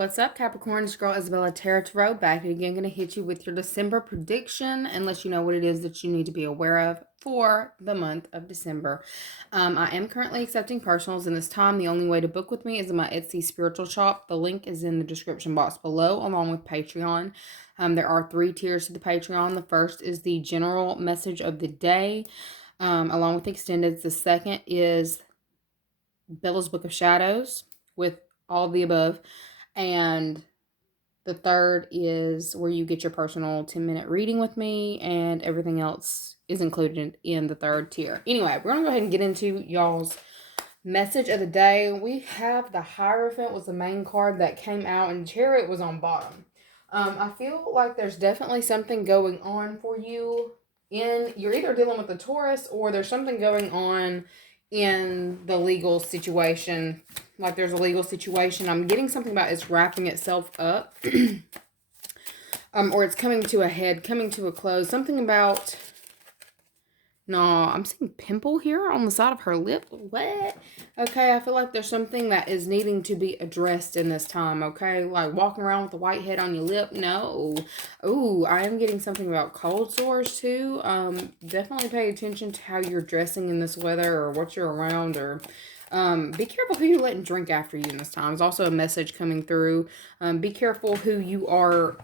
What's up, Capricorn? It's your girl isabellaTtarot back again. Going to hit you with your December prediction and let you know what it is that you need to be aware of for the month of December. I am currently accepting personals in this time. The only way to book with me is in my Etsy spiritual shop. The link is in the description box below, along with Patreon. There are 3 tiers to the Patreon. The first is the general message of the day, along with the extended. The second is Bella's Book of Shadows with all of the above. And the third is where you get your personal 10-minute reading with me, and everything else is included in the third tier. Anyway, we're going to go ahead and get into y'all's message of the day. We have the Hierophant was the main card that came out, and Chariot was on bottom. I feel like there's definitely something going on for you. You're either dealing with the Taurus, or there's something going on in the legal situation. Like there's a legal situation. I'm getting something about it's wrapping itself up. Or it's coming to a head, coming to a close. Something about... No, I'm seeing pimple here on the side of her lip. What? Okay, I feel like there's something that is needing to be addressed in this time, okay? Like walking around with a white head on your lip. No. Ooh, I am getting something about cold sores too. Definitely pay attention to how you're dressing in this weather, or what you're around, or... be careful who you're letting drink after you in this time. There's also a message coming through. Be careful who you are...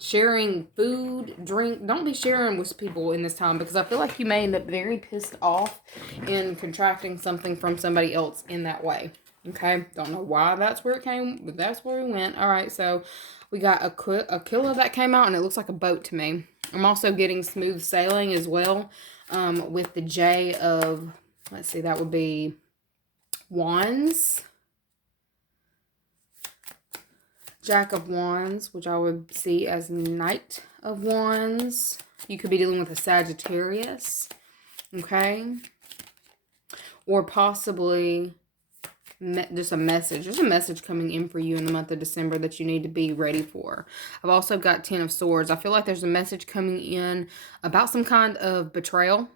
sharing food, drink. Don't be sharing with people in this time, because I feel like you may end up very pissed off in contracting something from somebody else in that way. Okay, don't know why that's where it came, but that's where we went. All right, so we got a killer that came out, and it looks like a boat to me. I'm also getting smooth sailing as well, with the J of, let's see, that would be Wands. Jack of Wands, which I would see as Knight of Wands. You could be dealing with a Sagittarius, okay? Or possibly just a message. There's a message coming in for you in the month of December that you need to be ready for. I've also got 10 of Swords. I feel like there's a message coming in about some kind of betrayal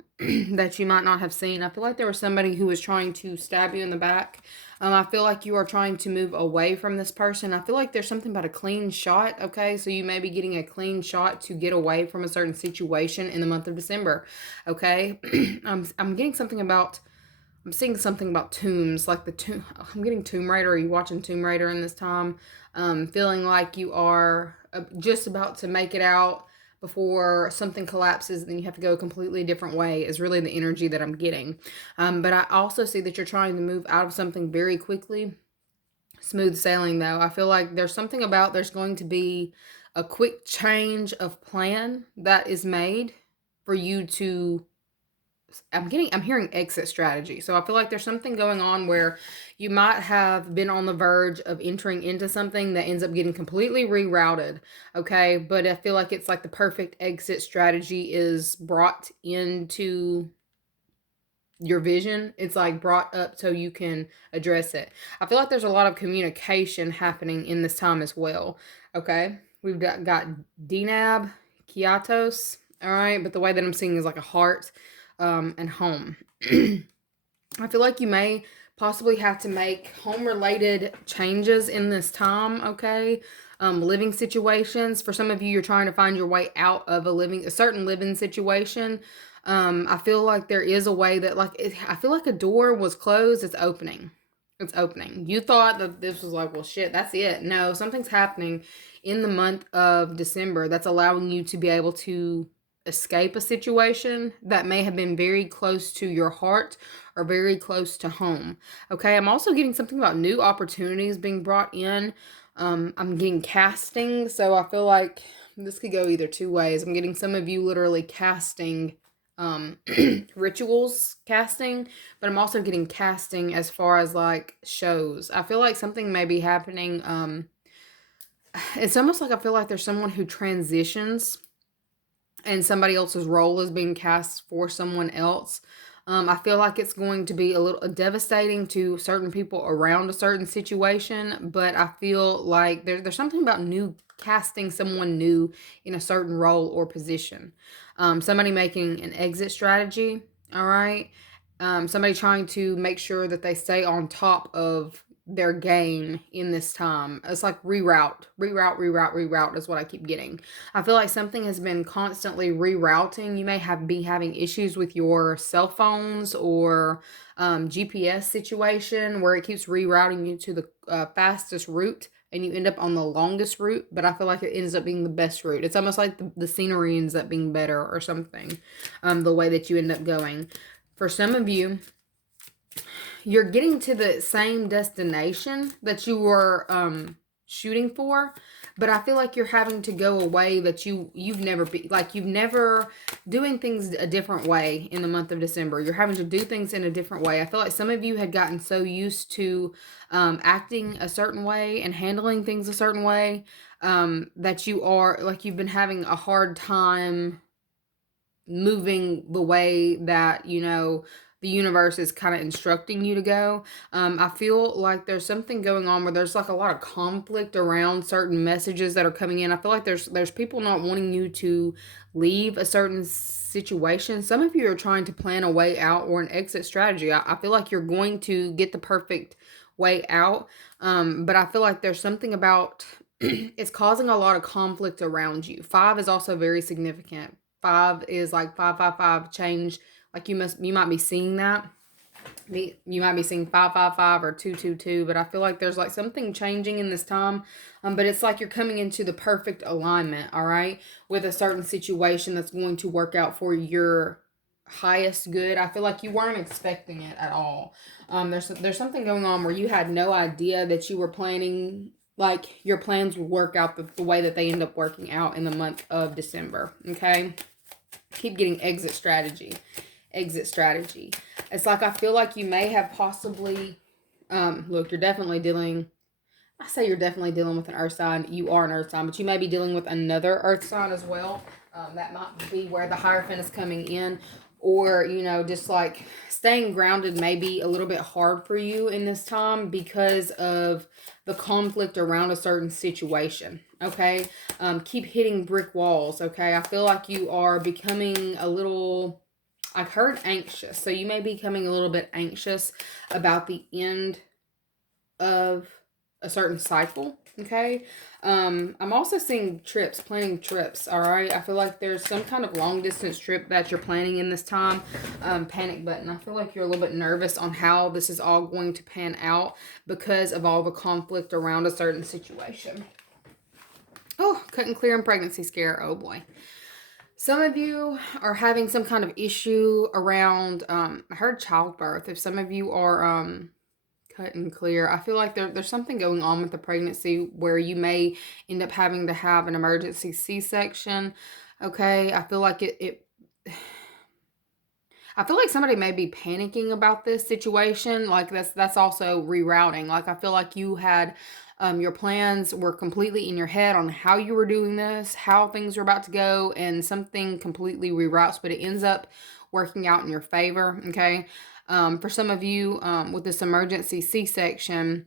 that you might not have seen. I feel like there was somebody who was trying to stab you in the back. I feel like you are trying to move away from this person. I feel like there's something about a clean shot, okay? So you may be getting a clean shot to get away from a certain situation in the month of December, okay? I'm getting something about... I'm seeing something about tombs, like the tomb. I'm getting Tomb Raider. Are you watching Tomb Raider in this time? Feeling like you are just about to make it out before something collapses, and then you have to go a completely different way is really the energy that I'm getting. But I also see that you're trying to move out of something very quickly. Smooth sailing, though. I feel like there's something about there's going to be a quick change of plan that is made for you to... I'm hearing exit strategy. So I feel like there's something going on where you might have been on the verge of entering into something that ends up getting completely rerouted. Okay. But I feel like it's like the perfect exit strategy is brought into your vision. It's like brought up so you can address it. I feel like there's a lot of communication happening in this time as well. Okay. We've got Dinab, Kiatos. All right. But the way that I'm seeing is like a heart. And home. I feel like you may possibly have to make home-related changes in this time, okay? Living situations. For some of you, you're trying to find your way out of a certain living situation. I feel like there is a way that, I feel like a door was closed. It's opening. It's opening. You thought that this was like, well, shit, that's it. No, something's happening in the month of December that's allowing you to be able to escape a situation that may have been very close to your heart or very close to home. Okay, I'm also getting something about new opportunities being brought in. I'm getting casting, so I feel like this could go either two ways. I'm getting some of you literally casting rituals casting, but I'm also getting casting as far as like shows. I feel like something may be happening. It's almost like I feel like there's someone who transitions and somebody else's role is being cast for someone else. I feel like it's going to be a little devastating to certain people around a certain situation, but I feel like there's something about casting someone new in a certain role or position. Somebody making an exit strategy, all right? Somebody trying to make sure that they stay on top of their game in this time. It's like reroute is what I keep getting. I feel like something has been constantly rerouting. You may be having issues with your cell phones or GPS situation where it keeps rerouting you to the fastest route, and you end up on the longest route, but I feel like it ends up being the best route. It's almost like the scenery ends up being better or something, the way that you end up going. For some of you, you're getting to the same destination that you were shooting for, but I feel like you're having to go a way that you've never been, like you've never doing things a different way in the month of December. You're having to do things in a different way. I feel like some of you had gotten so used to acting a certain way and handling things a certain way that you are like you've been having a hard time moving the way that, you know, the universe is kind of instructing you to go. I feel like there's something going on where there's like a lot of conflict around certain messages that are coming in. I feel like there's people not wanting you to leave a certain situation. Some of you are trying to plan a way out or an exit strategy. I feel like you're going to get the perfect way out. But I feel like there's something about it's causing a lot of conflict around you. 5 is also very significant. 5 is like 555 change. Like you might be seeing that. You might be seeing 555 or 222, but I feel like there's like something changing in this time. But it's like you're coming into the perfect alignment, all right, with a certain situation that's going to work out for your highest good. I feel like you weren't expecting it at all. There's something going on where you had no idea that you were planning, like your plans would work out the way that they end up working out in the month of December. Okay, keep getting exit strategy. It's like I feel like you may have possibly look, you're definitely dealing with an earth sign. You are an earth sign, but you may be dealing with another earth sign as well. That might be where the Hierophant is coming in, or, you know, just like staying grounded may be a little bit hard for you in this time because of the conflict around a certain situation. Okay, keep hitting brick walls. Okay, I feel like you are becoming a little, I've heard anxious. So you may be becoming a little bit anxious about the end of a certain cycle. Okay. I'm also seeing planning trips. All right. I feel like there's some kind of long distance trip that you're planning in this time. Panic button. I feel like you're a little bit nervous on how this is all going to pan out because of all the conflict around a certain situation. Oh, couldn't clear and pregnancy scare. Oh boy. Some of you are having some kind of issue around, I heard childbirth. If some of you are cut and clear, I feel like there's something going on with the pregnancy where you may end up having to have an emergency C-section. Okay, I feel like I feel like somebody may be panicking about this situation. Like that's also rerouting. Like I feel like you had your plans were completely in your head on how you were doing this, how things were about to go, and something completely reroutes, but it ends up working out in your favor. Okay. For some of you, with this emergency C-section,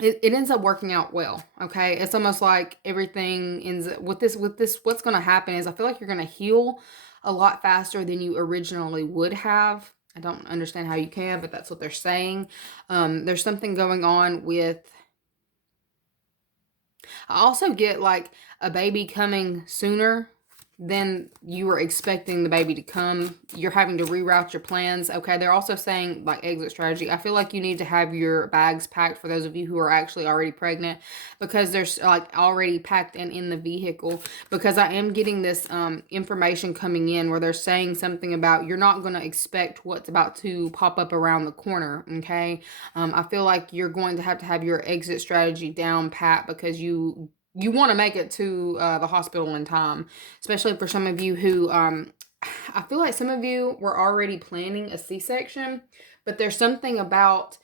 it ends up working out well. Okay. It's almost like everything ends up with this, what's going to happen is I feel like you're going to heal a lot faster than you originally would have. I don't understand how you can, but that's what they're saying. There's something going on with, I also get like a baby coming sooner than you were expecting the baby to come. You're having to reroute your plans. Okay, they're also saying like exit strategy. I feel like you need to have your bags packed for those of you who are actually already pregnant, because there's like already packed and in the vehicle, because I am getting this information coming in where they're saying something about you're not going to expect what's about to pop up around the corner. Okay, I feel like you're going to have your exit strategy down pat, because you want to make it to the hospital in time, especially for some of you who, I feel like some of you were already planning a C-section, but there's something about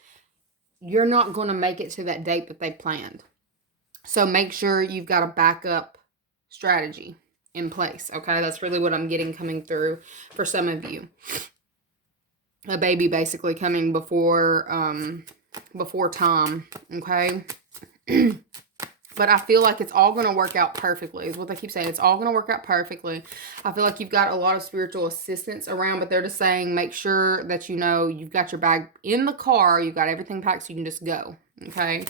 you're not going to make it to that date that they planned. So make sure you've got a backup strategy in place. Okay, that's really what I'm getting coming through for some of you. A baby basically coming before time. Okay. But I feel like it's all going to work out perfectly, is what they keep saying. It's all going to work out perfectly. I feel like you've got a lot of spiritual assistance around, but they're just saying make sure that you know you've got your bag in the car. You've got everything packed so you can just go. Okay.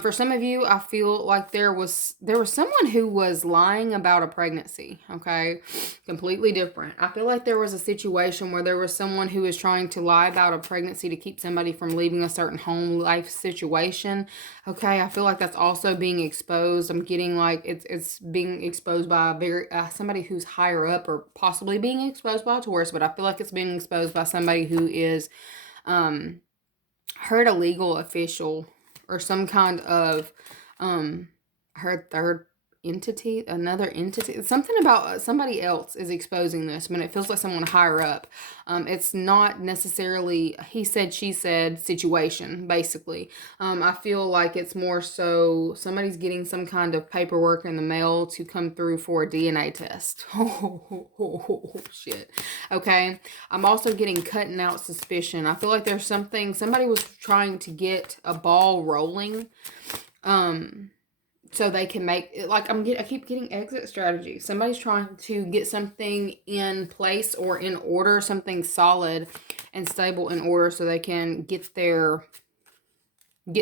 For some of you, I feel like there was someone who was lying about a pregnancy. Okay. Completely different. I feel like there was a situation where there was someone who was trying to lie about a pregnancy to keep somebody from leaving a certain home life situation. Okay. I feel like that's also being exposed. I'm getting like it's being exposed by a very somebody who's higher up, or possibly being exposed by a Taurus, but I feel like it's being exposed by somebody who is heard a legal official or some kind of her third entity, another entity, something about somebody else is exposing this, but it feels like someone higher up. It's not necessarily he said, she said situation, basically. I feel like it's more so somebody's getting some kind of paperwork in the mail to come through for a DNA test. Oh, shit. Okay. I'm also getting cutting out suspicion. I feel like there's somebody was trying to get a ball rolling. So they can make it, like I keep getting exit strategy. Somebody's trying to get something in place or in order, something solid and stable in order, so they can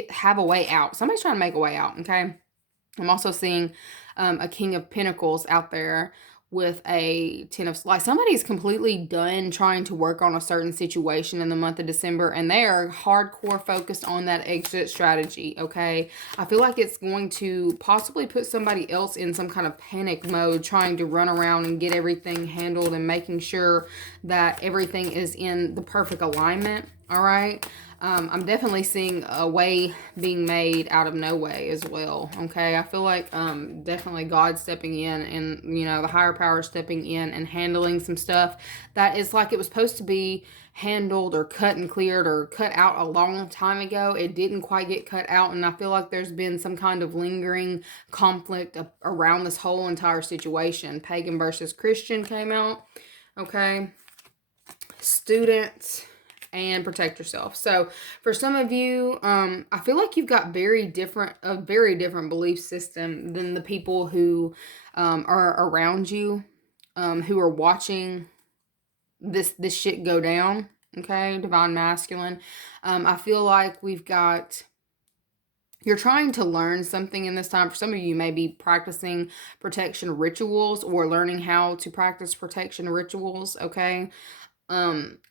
have a way out. Somebody's trying to make a way out. Okay. I'm also seeing a King of Pentacles out there with a 10 of, like, somebody's completely done trying to work on a certain situation in the month of December, and they are hardcore focused on that exit strategy. Okay. I feel like it's going to possibly put somebody else in some kind of panic mode, trying to run around and get everything handled and making sure that everything is in the perfect alignment. All right. I'm definitely seeing a way being made out of no way as well. Okay. I feel like definitely God stepping in, and, you know, the higher power stepping in and handling some stuff that is like it was supposed to be handled or cut and cleared or cut out a long time ago. It didn't quite get cut out, and I feel like there's been some kind of lingering conflict around this whole entire situation. Pagan versus Christian came out. Okay. Students and protect yourself. So for some of you, I feel like you've got a very different belief system than the people who are around you, who are watching this shit go down. Okay, divine masculine. I feel like you're trying to learn something in this time. For some of you, may be practicing protection rituals or learning how to practice protection rituals. Okay.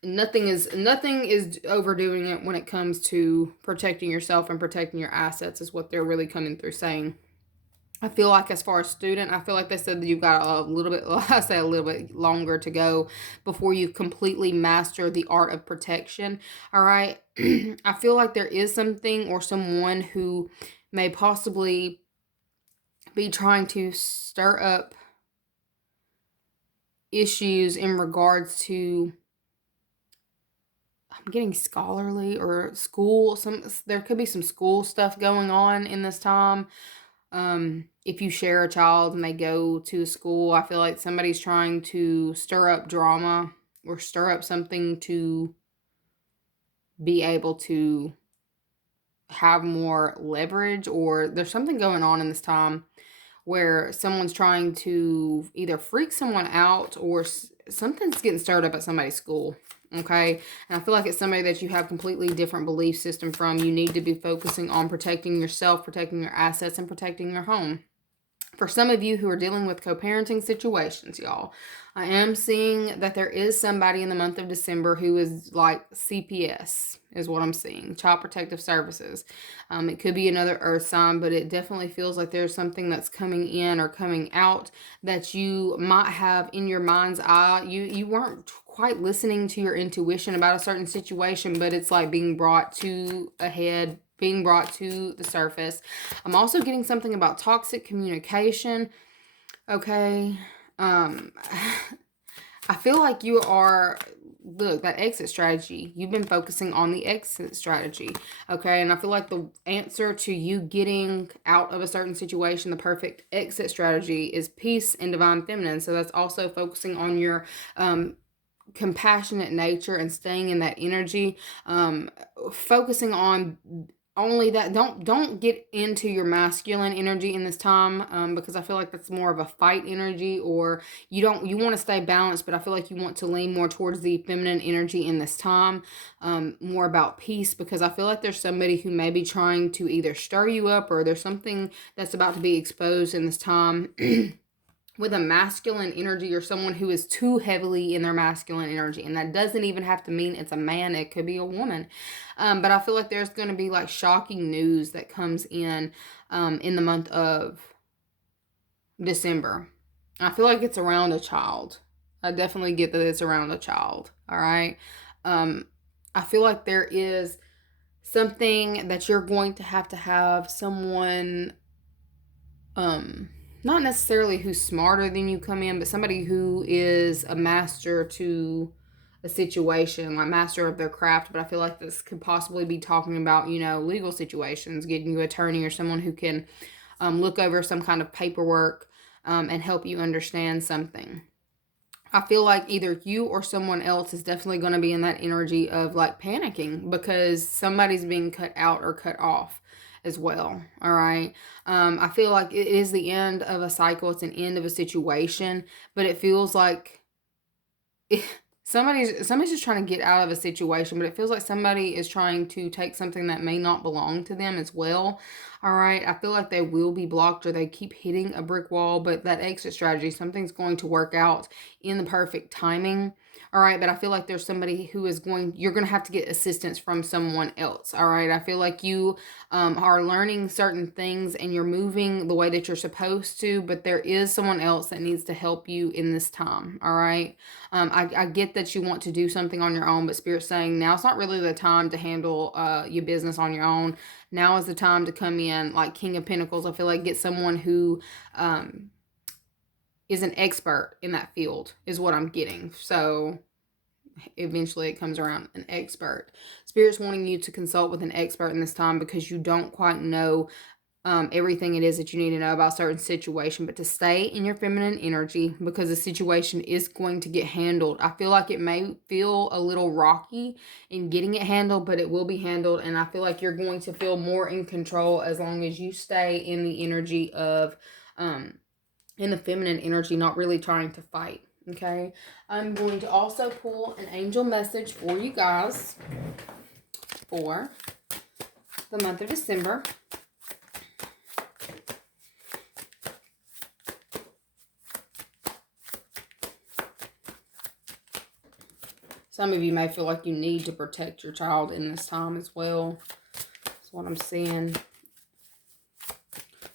Nothing is overdoing it when it comes to protecting yourself and protecting your assets, is what they're really coming through saying. I feel like as far as student, I feel like they said that you've got a little bit longer to go before you completely master the art of protection. All right. I feel like there is something or someone who may possibly be trying to stir up issues in regards to, I'm getting scholarly or school. There could be some school stuff going on in this time. If you share a child and they go to school, I feel like somebody's trying to stir up drama or stir up something to be able to have more leverage, or there's something going on in this time where someone's trying to either freak someone out or something's getting stirred up at somebody's school. Okay. And I feel like it's somebody that you have completely different belief system from. You need to be focusing on protecting yourself, protecting your assets, and protecting your home. For some of you who are dealing with co-parenting situations, y'all, I am seeing that there is somebody in the month of December who is like CPS, is what I'm seeing. Child Protective Services. It could be another earth sign, but it definitely feels like there's something that's coming in or coming out that you might have in your mind's eye. You weren't quite listening to your intuition about a certain situation, but it's like being brought to a head, being brought to the surface. I'm also getting something about toxic communication. Okay. I feel like you are, look, that exit strategy. You've been focusing on the exit strategy. Okay. And I feel like the answer to you getting out of a certain situation, the perfect exit strategy, is peace and divine feminine. So that's also focusing on your, compassionate nature and staying in that energy, focusing on only that, don't get into your masculine energy in this time, because I feel like that's more of a fight energy, or you want to stay balanced, but I feel like you want to lean more towards the feminine energy in this time, more about peace, because I feel like there's somebody who may be trying to either stir you up, or there's something that's about to be exposed in this time with a masculine energy, or someone who is too heavily in their masculine energy. And that doesn't even have to mean it's a man, it could be a woman. But I feel like there's going to be like shocking news that comes in the month of December. I feel like it's around a child. I definitely get that it's around a child. All right. I feel like there is something that you're going to have someone, not necessarily who's smarter than you come in, but somebody who is a master to a situation, like master of their craft. But I feel like this could possibly be talking about, legal situations, getting you an attorney or someone who can look over some kind of paperwork and help you understand something. I feel like either you or someone else is definitely going to be in that energy of like panicking because somebody's being cut out or cut off as well. All right. I feel like it is the end of a cycle. It's an end of a situation, but it feels like somebody's just trying to get out of a situation, but it feels like somebody is trying to take something that may not belong to them as well. All right. I feel like they will be blocked, or they keep hitting a brick wall, but that exit strategy, something's going to work out in the perfect timing. All right. But I feel like there's somebody who you're going to have to get assistance from someone else. All right. I feel like you are learning certain things and you're moving the way that you're supposed to, but there is someone else that needs to help you in this time. All right. I get that you want to do something on your own, but Spirit's saying now it's not really the time to handle your business on your own. Now is the time to come in like King of Pentacles. I feel like get someone who is an expert in that field is what I'm getting. So eventually it comes around, an expert. Spirit's wanting you to consult with an expert in this time because you don't quite know everything it is that you need to know about a certain situation, but to stay in your feminine energy because the situation is going to get handled. I feel like it may feel a little rocky in getting it handled, but it will be handled, and I feel like you're going to feel more in control as long as you stay in the energy of in the feminine energy, not really trying to fight. Okay, I'm going to also pull an angel message for you guys for the month of December. Some of you may feel like you need to protect your child in this time as well. That's what I'm seeing.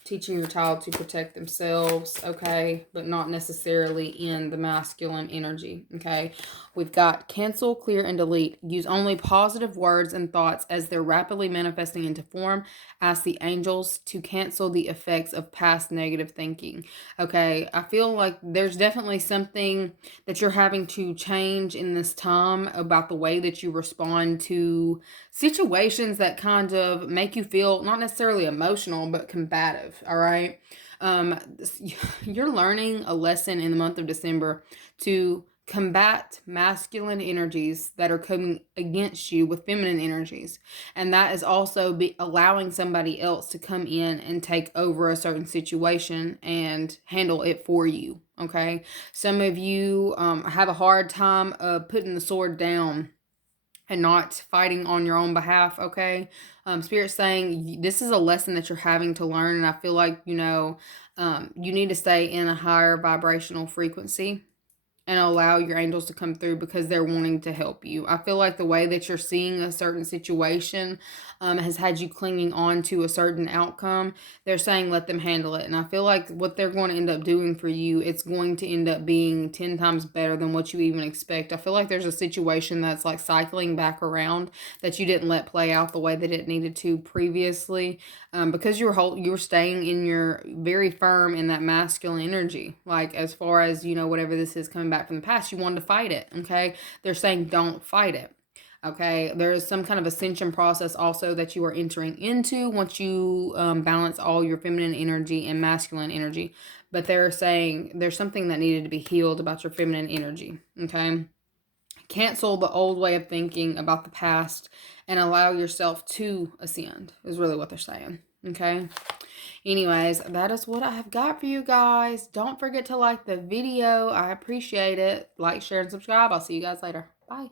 Teaching your child to protect themselves, okay, but not necessarily in the masculine energy, okay? We've got cancel, clear, and delete. Use only positive words and thoughts as they're rapidly manifesting into form. Ask the angels to cancel the effects of past negative thinking, okay? I feel like there's definitely something that you're having to change in this time about the way that you respond to situations that kind of make you feel not necessarily emotional, but combative. All right. You're learning a lesson in the month of December to combat masculine energies that are coming against you with feminine energies. And that is also allowing somebody else to come in and take over a certain situation and handle it for you. Okay. Some of you have a hard time putting the sword down and not fighting on your own behalf, okay? Spirit's saying this is a lesson that you're having to learn, and I feel like, you need to stay in a higher vibrational frequency and allow your angels to come through because they're wanting to help you. I feel like the way that you're seeing a certain situation has had you clinging on to a certain outcome. They're saying let them handle it. And I feel like what they're going to end up doing for you, it's going to end up being 10 times better than what you even expect. I feel like there's a situation that's like cycling back around that you didn't let play out the way that it needed to previously because you're staying in your very firm in that masculine energy. Like as far as, whatever this is coming back from the past, you wanted to fight it, okay? They're saying don't fight it, okay? There is some kind of ascension process also that you are entering into once you balance all your feminine energy and masculine energy. But they're saying there's something that needed to be healed about your feminine energy, okay? Cancel the old way of thinking about the past and allow yourself to ascend, is really what they're saying. Okay? Anyways, that is what I have got for you guys. Don't forget to like the video. I appreciate it. Like, share, and subscribe. I'll see you guys later. Bye.